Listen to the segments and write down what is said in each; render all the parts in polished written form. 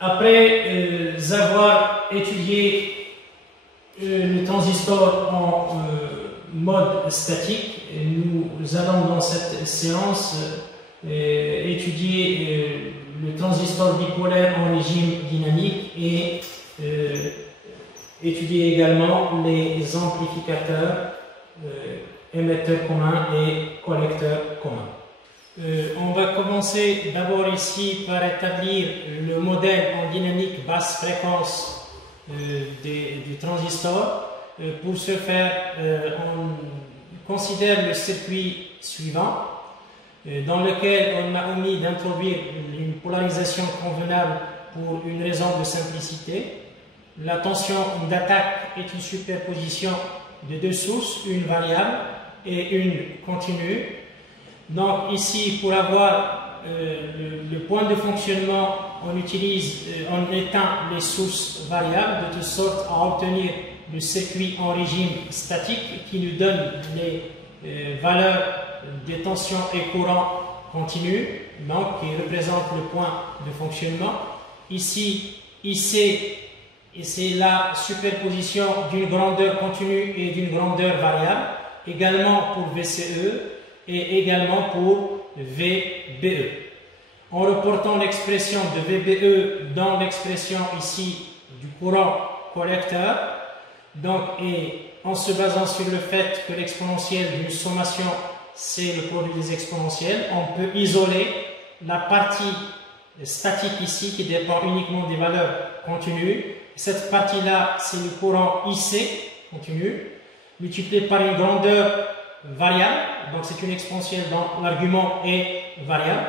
Après avoir étudié le transistor en mode statique, nous allons dans cette séance étudier le transistor bipolaire en régime dynamique et étudier également les amplificateurs, émetteurs communs et collecteurs communs. On va commencer d'abord ici par établir le modèle en dynamique basse fréquence du transistor. Pour ce faire, on considère le circuit suivant, dans lequel on a omis d'introduire une polarisation convenable pour une raison de simplicité. La tension d'attaque est une superposition de deux sources, une variable et une continue. Donc ici, pour avoir le point de fonctionnement, on éteint les sources variables de telle sorte à obtenir le circuit en régime statique qui nous donne les valeurs des tensions et courants continus, donc qui représentent le point de fonctionnement. Ici, IC, c'est la superposition d'une grandeur continue et d'une grandeur variable, également pour VCE et également pour VBE. En reportant l'expression de VBE dans l'expression ici du courant collecteur, donc, et en se basant sur le fait que l'exponentielle d'une sommation c'est le produit des exponentielles, on peut isoler la partie statique ici qui dépend uniquement des valeurs continues. Cette partie-là, c'est le courant IC continu, multiplié par une grandeur variable, donc c'est une exponentielle dont l'argument est variable,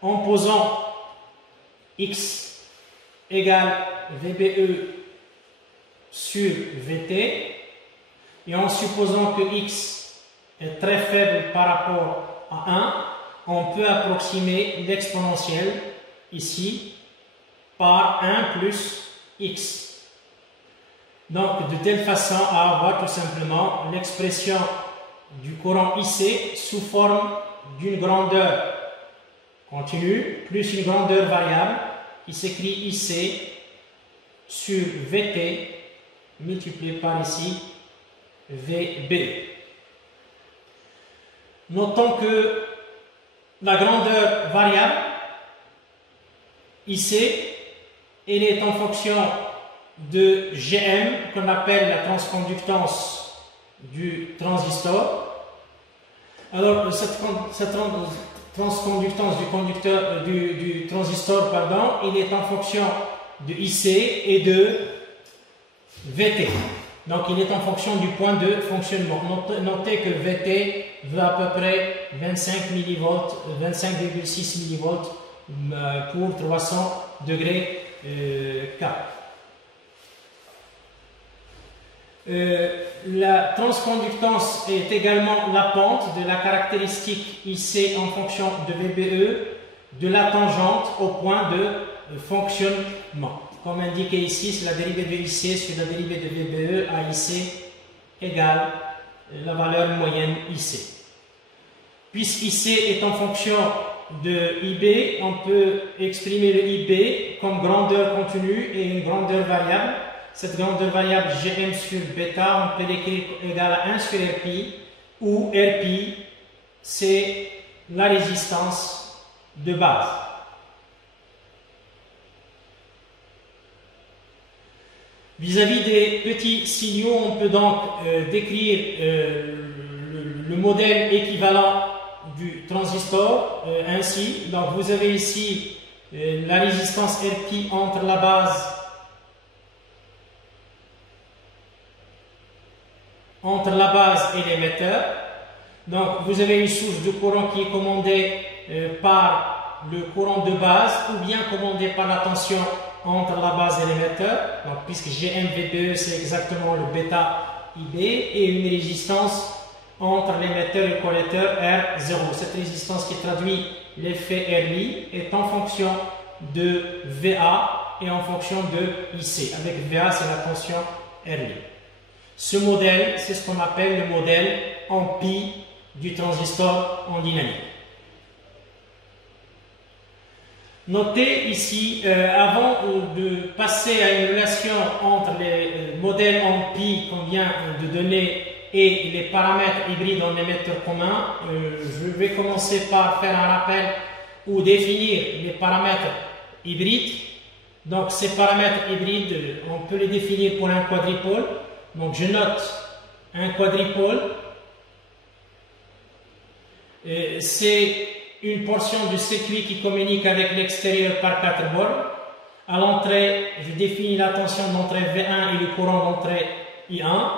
en posant x égale VBE sur VT, et en supposant que x est très faible par rapport à 1, on peut approximer l'exponentielle ici par 1 plus x. Donc de telle façon à avoir tout simplement l'expression du courant IC sous forme d'une grandeur continue plus une grandeur variable qui s'écrit IC sur VT multiplié par ici VB. Notons que la grandeur variable IC, elle est en fonction de Gm, qu'on appelle la transconductance du transistor. Alors, cette transconductance du transistor, il est en fonction de IC et de VT. Donc, il est en fonction du point de fonctionnement. Notez que VT veut à peu près 25 mV, 25,6 mV pour 300 degrés K. La transconductance est également la pente de la caractéristique IC en fonction de VBE de la tangente au point de fonctionnement. Comme indiqué ici, c'est la dérivée de IC sur la dérivée de VBE à IC égale la valeur moyenne IC. Puisqu'IC est en fonction de IB, on peut exprimer le IB comme grandeur continue et une grandeur variable. Cette grandeur variable Gm sur bêta, on peut l'écrire égale à 1 sur Rpi, où Rpi, c'est la résistance de base. Vis-à-vis des petits signaux, on peut donc décrire le modèle équivalent du transistor ainsi. Donc vous avez ici la résistance Rpi entre la base et l'émetteur. Donc vous avez une source de courant qui est commandée par le courant de base ou bien commandée par la tension entre la base et l'émetteur. Donc puisque GM-VBE c'est exactement le bêta IB, et une résistance entre l'émetteur et le collecteur R0. Cette résistance qui traduit l'effet RI est en fonction de VA et en fonction de IC. Avec VA c'est la tension RI. Ce modèle, c'est ce qu'on appelle le modèle en pi du transistor en dynamique. Notez ici, avant de passer à une relation entre les modèles en pi qu'on vient de donner et les paramètres hybrides en émetteur commun, je vais commencer par faire un rappel ou définir les paramètres hybrides. Donc ces paramètres hybrides, on peut les définir pour un quadripôle. Donc je note un quadripôle. C'est une portion du circuit qui communique avec l'extérieur par 4 bornes. À l'entrée, je définis la tension d'entrée V1 et le courant d'entrée I1.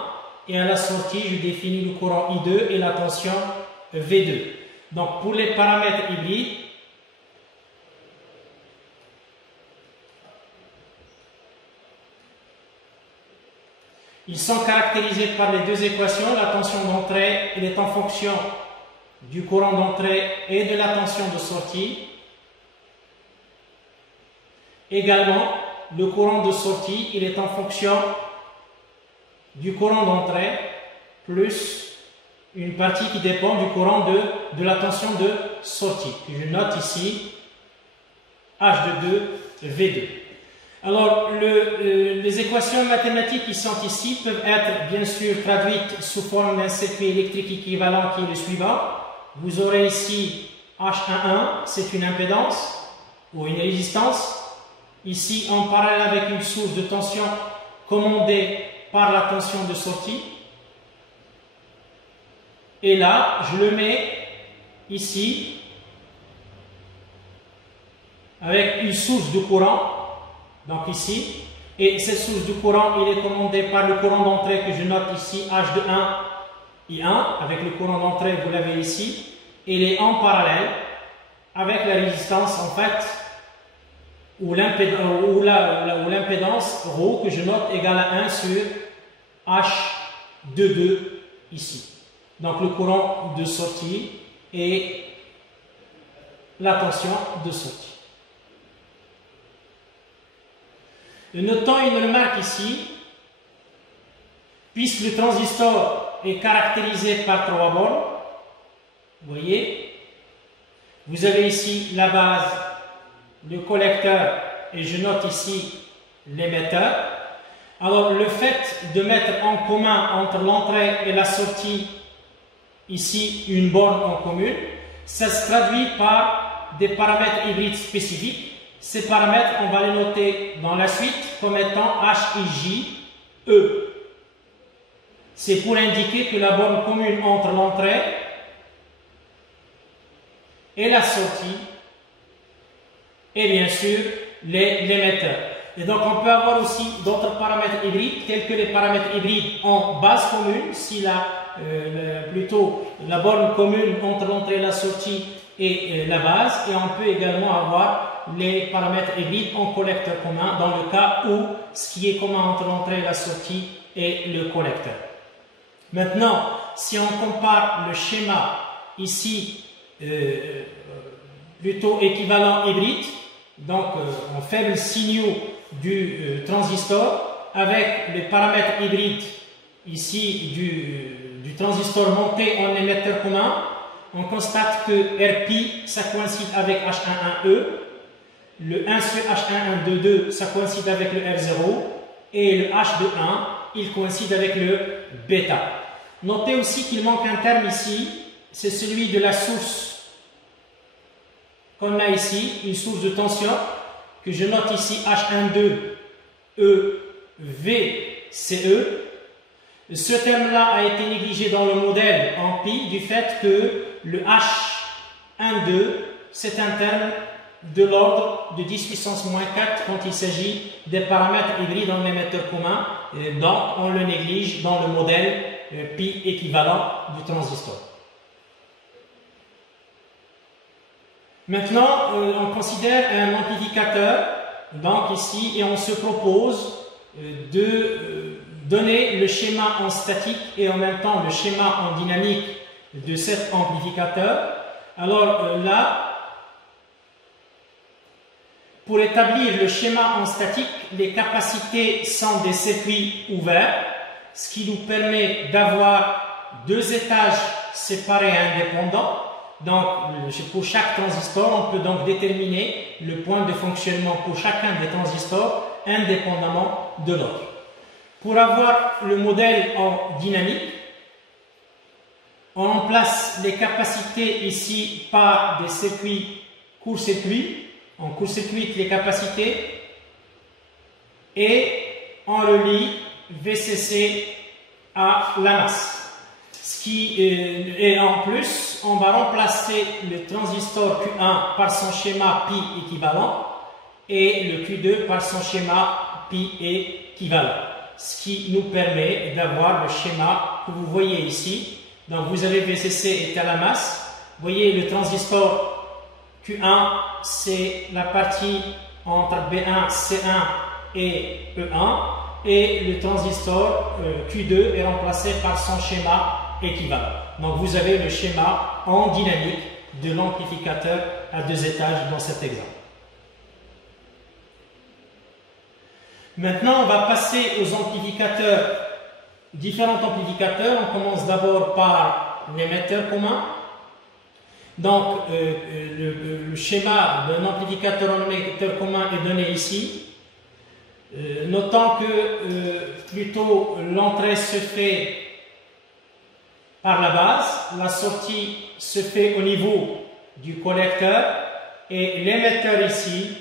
Et à la sortie, je définis le courant I2 et la tension V2. Donc pour les paramètres hybrides, ils sont caractérisés par les deux équations. La tension d'entrée, elle est en fonction du courant d'entrée et de la tension de sortie. Également, le courant de sortie, il est en fonction du courant d'entrée plus une partie qui dépend du courant de la tension de sortie. Je note ici H de 2, V2. Alors, les équations mathématiques qui sont ici peuvent être bien sûr traduites sous forme d'un circuit électrique équivalent qui est le suivant. Vous aurez ici H11, c'est une impédance ou une résistance. Ici, en parallèle avec une source de tension commandée par la tension de sortie. Et là, je le mets ici avec une source de courant. Donc ici, et cette source de courant, il est commandé par le courant d'entrée que je note ici, H de 1, I1, avec le courant d'entrée, vous l'avez ici, et il est en parallèle avec la résistance, en fait, ou l'impédance ρ que je note égale à 1 sur H de 2 ici. Donc le courant de sortie et la tension de sortie. Notons une remarque ici, puisque le transistor est caractérisé par 3 bornes, vous voyez, vous avez ici la base, le collecteur, et je note ici l'émetteur. Alors le fait de mettre en commun entre l'entrée et la sortie, ici une borne en commune, ça se traduit par des paramètres hybrides spécifiques. Ces paramètres, on va les noter dans la suite comme étant H, I, J, E. C'est pour indiquer que la borne commune entre l'entrée et la sortie est bien sûr l'émetteur. Et donc on peut avoir aussi d'autres paramètres hybrides, tels que les paramètres hybrides en base commune, si plutôt la borne commune entre l'entrée et la sortie est la base, et on peut également avoir les paramètres hybrides en collecteur commun dans le cas où ce qui est commun entre l'entrée et la sortie est le collecteur. Maintenant, si on compare le schéma ici plutôt équivalent hybride, donc en faibles signaux du transistor avec les paramètres hybrides ici du transistor monté en émetteur commun, on constate que Rπ ça coïncide avec H11E, le 1 sur H1122 ça coïncide avec le R0 et le H de 1 il coïncide avec le bêta. Notez aussi qu'il manque un terme ici, c'est celui de la source qu'on a ici, une source de tension que je note ici H12E VCE. Ce terme-là a été négligé dans le modèle en pi du fait que le H12 c'est un terme de l'ordre de 10 puissance moins 4 quand il s'agit des paramètres hybrides en émetteur commun, donc on le néglige dans le modèle pi équivalent du transistor. Maintenant, on considère un amplificateur, donc ici, et on se propose de donner le schéma en statique et en même temps le schéma en dynamique de cet amplificateur. Alors là, pour établir le schéma en statique, les capacités sont des circuits ouverts, ce qui nous permet d'avoir deux étages séparés et indépendants. Donc, pour chaque transistor, on peut donc déterminer le point de fonctionnement pour chacun des transistors indépendamment de l'autre. Pour avoir le modèle en dynamique, on remplace les capacités ici par des circuits court-circuit. On court-circuite les capacités et on relie VCC à la masse. Et en plus, on va remplacer le transistor Q1 par son schéma pi équivalent et le Q2 par son schéma pi équivalent. Ce qui nous permet d'avoir le schéma que vous voyez ici. Donc vous avez VCC est à la masse. Vous voyez le transistor Q1, c'est la partie entre B1, C1 et E1. Et le transistor Q2 est remplacé par son schéma équivalent. Donc vous avez le schéma en dynamique de l'amplificateur à 2 étages dans cet exemple. Maintenant, on va passer aux amplificateurs, différents amplificateurs. On commence d'abord par l'émetteur commun. Donc, le schéma d'un amplificateur en émetteur commun est donné ici. Notons que plutôt l'entrée se fait par la base, la sortie se fait au niveau du collecteur et l'émetteur ici,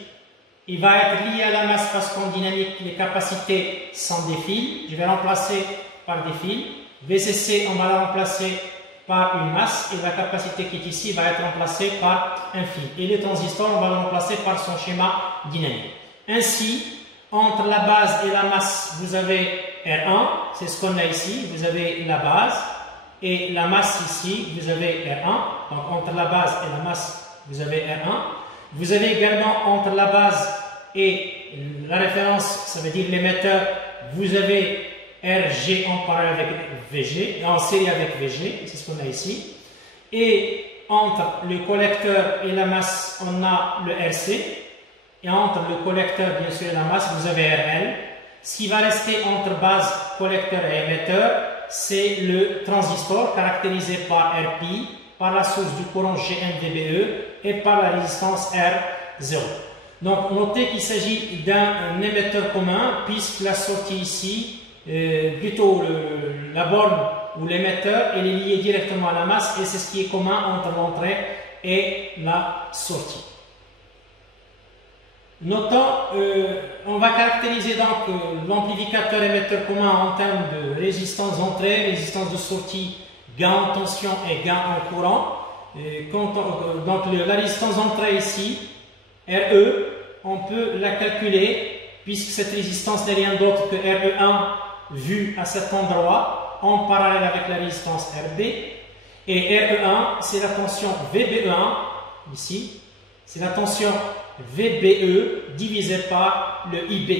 il va être lié à la masse parce qu'en dynamique, les capacités sont des fils. Je vais remplacer par des fils. VCC, on va la remplacer par une masse et la capacité qui est ici va être remplacée par un fil. Et le transistor, on va le remplacer par son schéma dynamique. Ainsi, entre la base et la masse, vous avez R1, c'est ce qu'on a ici. Vous avez la base. Et la masse ici, vous avez R1. Donc entre la base et la masse, vous avez R1. Vous avez également entre la base et la référence, ça veut dire l'émetteur, vous avez RG en parallèle avec VG, en série avec VG, c'est ce qu'on a ici. Et entre le collecteur et la masse, on a le RC. Et entre le collecteur, bien sûr, et la masse, vous avez RL. Ce qui va rester entre base, collecteur et émetteur, c'est le transistor caractérisé par RP, par la source du courant G1VBE et par la résistance R0. Donc notez qu'il s'agit d'un émetteur commun puisque la sortie ici, plutôt la borne ou l'émetteur, elle est liée directement à la masse et c'est ce qui est commun entre l'entrée et la sortie. Notons, on va caractériser donc l'amplificateur émetteur commun en termes de résistance d'entrée, résistance de sortie, gain en tension et gain en courant. Donc la résistance d'entrée ici, RE, on peut la calculer puisque cette résistance n'est rien d'autre que RE1 vu à cet endroit en parallèle avec la résistance RB. Et RE1, c'est la tension VBE1 ici, c'est la tension VBE divisé par le IB.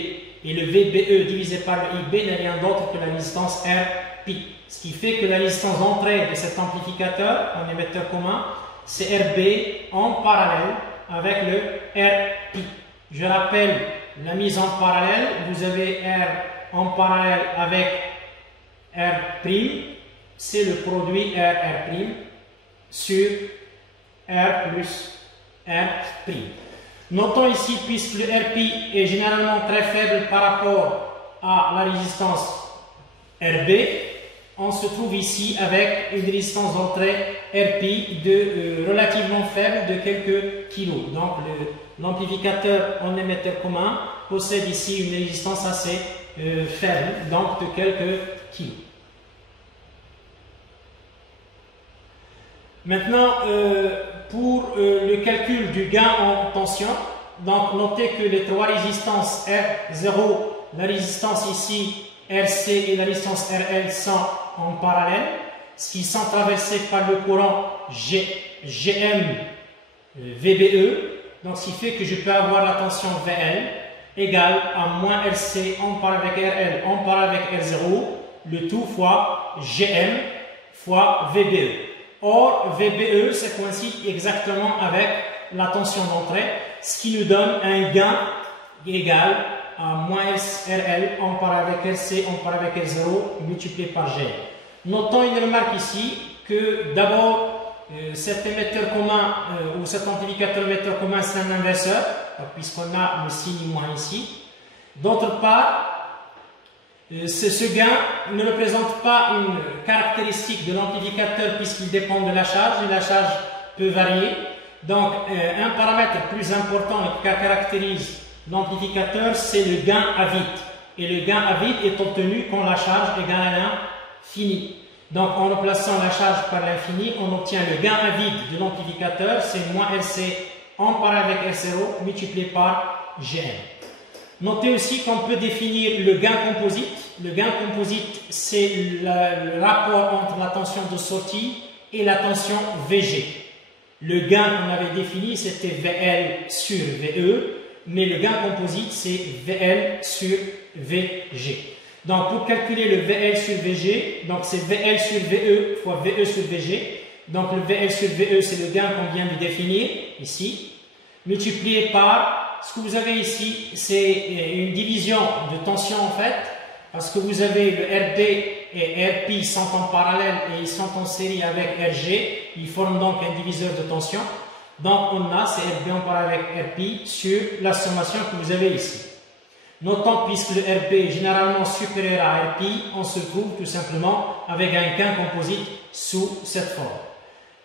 Et le VBE divisé par le IB n'est rien d'autre que la résistance RP. Ce qui fait que la résistance d'entrée de cet amplificateur, un émetteur commun, c'est RB en parallèle avec le RP. Je rappelle la mise en parallèle. Vous avez R en parallèle avec R', c'est le produit RR' sur R plus R'. Notons ici, puisque le RP est généralement très faible par rapport à la résistance RB, on se trouve ici avec une résistance d'entrée RP relativement faible de quelques kilos. Donc l'amplificateur en émetteur commun possède ici une résistance assez faible, donc de quelques kilos. Maintenant, pour le calcul du gain en tension, donc notez que les trois résistances R0, la résistance ici RC et la résistance RL sont en parallèle, ce qui sont traversés par le courant GM VBE, donc ce qui fait que je peux avoir la tension VL égale à moins RC en parallèle avec RL en parallèle avec R0, le tout fois GM fois VBE. Or, VBE, ça coïncide exactement avec la tension d'entrée, ce qui nous donne un gain égal à moins RL en parallèle avec RC en parallèle avec R0 multiplié par G. Notons une remarque ici que d'abord, cet émetteur commun ou cet amplificateur émetteur commun, c'est un inverseur, puisqu'on a le signe moins ici. D'autre part, ce gain ne représente pas une caractéristique de l'amplificateur puisqu'il dépend de la charge et la charge peut varier. Donc, un paramètre plus important qui caractérise l'amplificateur, c'est le gain à vide. Et le gain à vide est obtenu quand la charge est égale à l'infini. Donc, en remplaçant la charge par l'infini, on obtient le gain à vide de l'amplificateur, c'est moins LC en parallèle avec R0 multiplié par GM. Notez aussi qu'on peut définir le gain composite. Le gain composite, c'est le rapport entre la tension de sortie et la tension VG. Le gain qu'on avait défini, c'était VL sur VE, mais le gain composite, c'est VL sur VG. Donc, pour calculer le VL sur VG, donc c'est VL sur VE fois VE sur VG. Donc, le VL sur VE, c'est le gain qu'on vient de définir ici, multiplié par ce que vous avez ici, c'est une division de tension en fait, parce que vous avez le RB et RP sont en parallèle et ils sont en série avec RG, ils forment donc un diviseur de tension. Donc on a c'est RB en parallèle avec RP sur la sommation que vous avez ici. Notons puisque le RB est généralement supérieur à RP, on se trouve tout simplement avec un gain composite sous cette forme.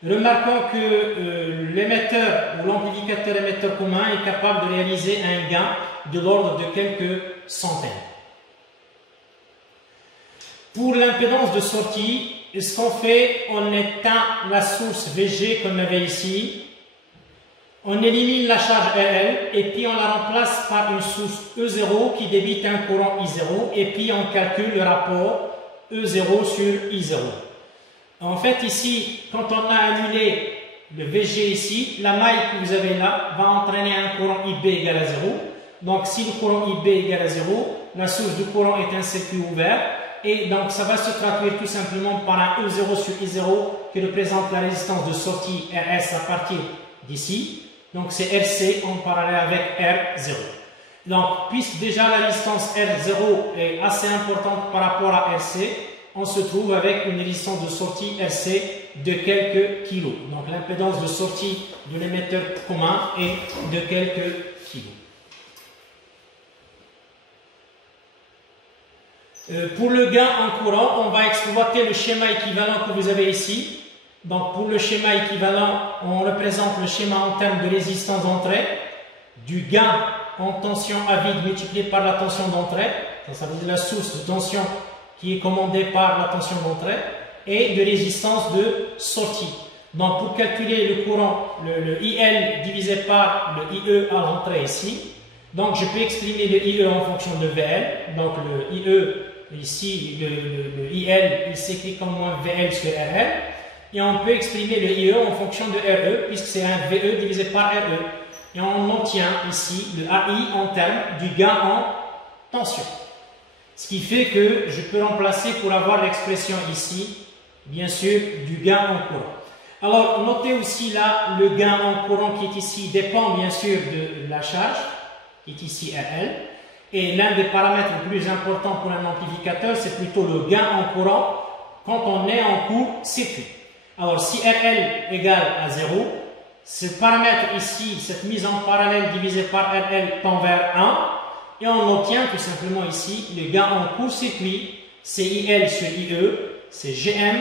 Remarquons que l'émetteur ou l'amplificateur émetteur commun est capable de réaliser un gain de l'ordre de quelques centaines. Pour l'impédance de sortie, ce qu'on fait, on éteint la source VG qu'on avait ici, on élimine la charge RL et puis on la remplace par une source E0 qui débite un courant I0 et puis on calcule le rapport E0 sur I0. En fait, ici, quand on a annulé le VG ici, la maille que vous avez là va entraîner un courant IB égal à 0. Donc, si le courant IB est égal à 0, la source du courant est un circuit ouvert. Et donc, ça va se traduire tout simplement par un E0 sur I0 qui représente la résistance de sortie RS à partir d'ici. Donc, c'est RC en parallèle avec R0. Donc, puisque déjà la résistance R0 est assez importante par rapport à RC, on se trouve avec une résistance de sortie RC de quelques kilos. Donc l'impédance de sortie de l'émetteur commun est de quelques kilos. Pour le gain en courant, on va exploiter le schéma équivalent que vous avez ici. Donc pour le schéma équivalent, on représente le schéma en termes de résistance d'entrée, du gain en tension à vide multiplié par la tension d'entrée, ça veut dire la source de tension qui est commandée par la tension d'entrée, et de résistance de sortie. Donc pour calculer le courant, le IL divisé par le IE à l'entrée ici, donc je peux exprimer le IE en fonction de VL, donc le IE ici, le IL il s'écrit comme moins VL sur RL, et on peut exprimer le IE en fonction de RE, puisque c'est un VE divisé par RE, et on obtient ici le AI en termes du gain en tension. Ce qui fait que je peux remplacer pour avoir l'expression ici, bien sûr, du gain en courant. Alors, notez aussi là, le gain en courant qui est ici dépend bien sûr de la charge, qui est ici RL. Et l'un des paramètres les plus importants pour un amplificateur, c'est plutôt le gain en courant quand on est en court-circuit. Alors, si RL égale à 0, ce paramètre ici, cette mise en parallèle divisé par RL tend vers 1. Et on obtient tout simplement ici le gain en court-circuit, c'est IL sur IE, c'est GM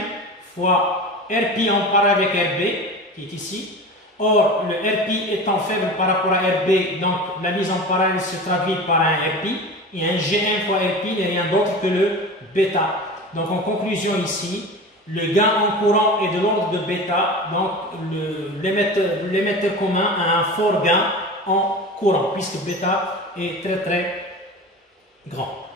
fois RP en parallèle avec RB, qui est ici. Or, le RP étant faible par rapport à RB, donc la mise en parallèle se traduit par un RP, et un GM fois RP n'est rien d'autre que le bêta. Donc en conclusion ici, le gain en courant est de l'ordre de bêta, donc l'émetteur commun a un fort gain en courant, puisque bêta est très très grand.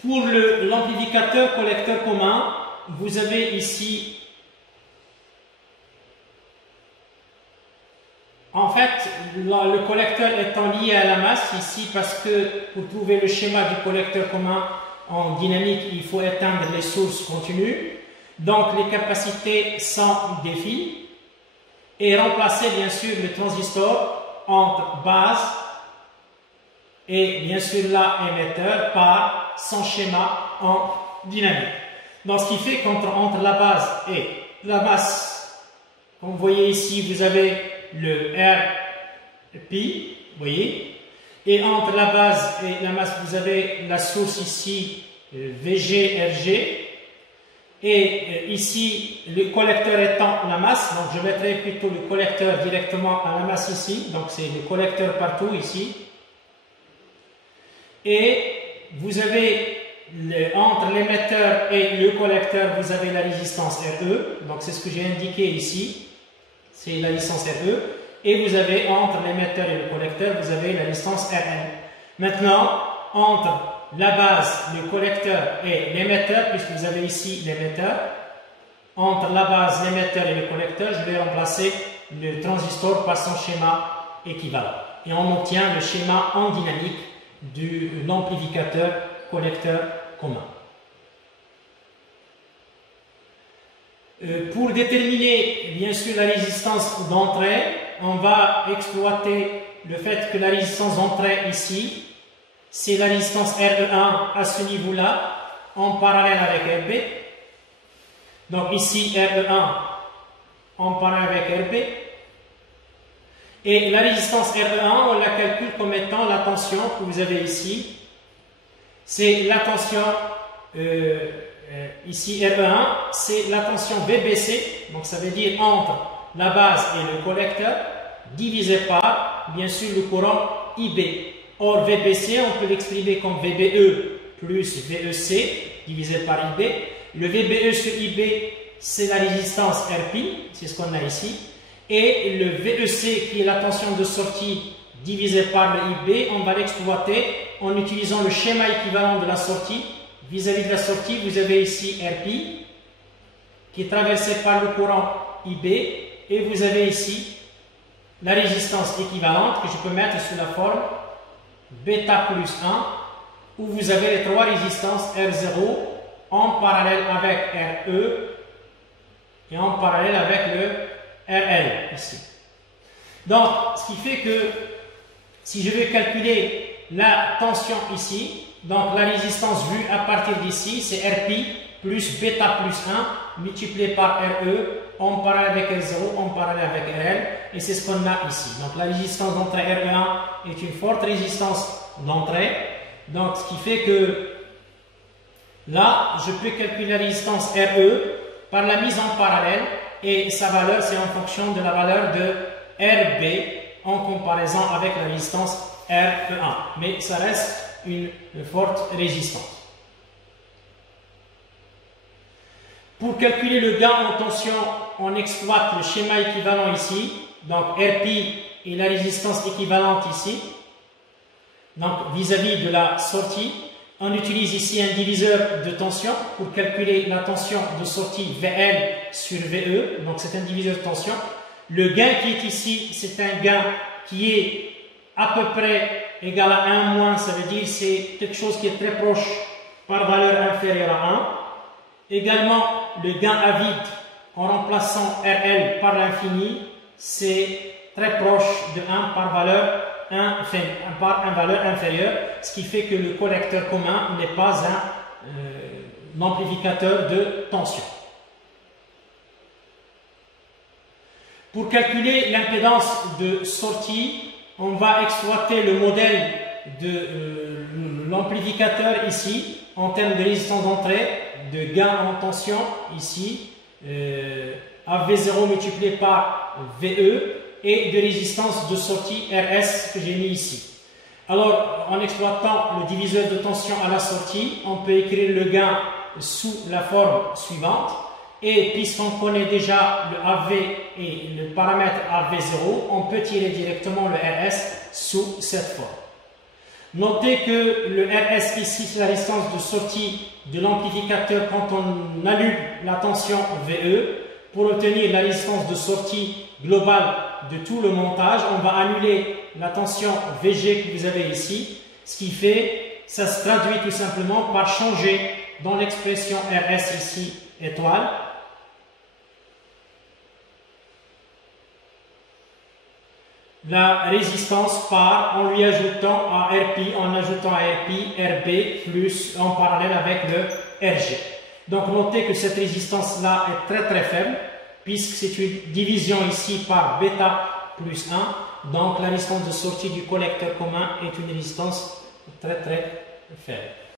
Pour l'amplificateur collecteur commun, vous avez ici, en fait, le collecteur étant lié à la masse ici, parce que pour trouver le schéma du collecteur commun en dynamique, il faut éteindre les sources continues. Donc les capacités sont des fils. Et remplacer bien sûr le transistor entre base et bien sûr là émetteur par son schéma en dynamique. Donc, ce qui fait qu'entre la base et la masse, comme vous voyez ici, vous avez le Rpi, vous voyez, et entre la base et la masse, vous avez la source ici, VG, RG, et ici, le collecteur étant la masse, donc je mettrai plutôt le collecteur directement à la masse ici, donc c'est le collecteur partout ici, et vous avez entre l'émetteur et le collecteur, vous avez la résistance RE, donc c'est ce que j'ai indiqué ici, c'est la résistance RE, et vous avez entre l'émetteur et le collecteur, vous avez la résistance RN. Maintenant, entre la base, le collecteur et l'émetteur, puisque vous avez ici l'émetteur, entre la base, l'émetteur et le collecteur, je vais remplacer le transistor par son schéma équivalent. Et on obtient le schéma en dynamique de l'amplificateur collecteur commun. Pour déterminer bien sûr la résistance d'entrée, on va exploiter le fait que la résistance d'entrée ici, c'est la résistance RE1 à ce niveau-là, en parallèle avec RB. Donc ici RE1 en parallèle avec RB. Et la résistance RE1, on la calcule comme étant la tension que vous avez ici. C'est la tension, ici RE1, c'est la tension VBC, donc ça veut dire entre la base et le collecteur, divisé par, bien sûr, le courant IB. Or, VBC, on peut l'exprimer comme VBE plus VEC, divisé par IB. Le VBE sur IB, c'est la résistance RP, c'est ce qu'on a ici. Et le VEC, qui est la tension de sortie, divisé par le IB, on va l'exploiter en utilisant le schéma équivalent de la sortie. Vis-à-vis de la sortie, vous avez ici RP, qui est traversé par le courant IB, et vous avez ici la résistance équivalente, que je peux mettre sous la forme bêta plus 1, où vous avez les trois résistances R0 en parallèle avec RE et en parallèle avec le RL ici. Donc, ce qui fait que si je vais calculer la tension ici, donc la résistance vue à partir d'ici, c'est RP plus bêta plus 1 multiplié par RE en parallèle avec R0, en parallèle avec RL, et c'est ce qu'on a ici. Donc la résistance d'entrée RE1 est une forte résistance d'entrée, donc ce qui fait que là, je peux calculer la résistance RE par la mise en parallèle, et sa valeur, c'est en fonction de la valeur de RB en comparaison avec la résistance RE1, mais ça reste une forte résistance. Pour calculer le gain en tension, on exploite le schéma équivalent ici, donc RP et la résistance équivalente ici, donc vis-à-vis de la sortie. On utilise ici un diviseur de tension pour calculer la tension de sortie VL sur VE, donc c'est un diviseur de tension. Le gain qui est ici, c'est un gain qui est à peu près égal à 1 moins, ça veut dire c'est quelque chose qui est très proche par valeur inférieure à 1. Également, le gain à vide en remplaçant RL par l'infini, c'est très proche de 1 par valeur inférieure, ce qui fait que le collecteur commun n'est pas un amplificateur de tension. Pour calculer l'impédance de sortie, on va exploiter le modèle de l'amplificateur ici, en termes de résistance d'entrée, de gain en tension ici, AV0 multiplié par VE, et de résistance de sortie RS que j'ai mis ici. Alors, en exploitant le diviseur de tension à la sortie, on peut écrire le gain sous la forme suivante. Et puisqu'on connaît déjà le AV et le paramètre AV0, on peut tirer directement le RS sous cette forme. Notez que le RS ici, c'est la résistance de sortie de l'amplificateur quand on annule la tension VE. Pour obtenir la résistance de sortie globale de tout le montage, on va annuler la tension VG que vous avez ici. Ce qui fait, ça se traduit tout simplement par changer dans l'expression RS ici, étoile, la résistance par en lui ajoutant à RP, en ajoutant à RP, RB plus en parallèle avec le RG. Donc notez que cette résistance-là est très faible, puisque c'est une division ici par bêta plus 1. Donc la résistance de sortie du collecteur commun est une résistance très faible.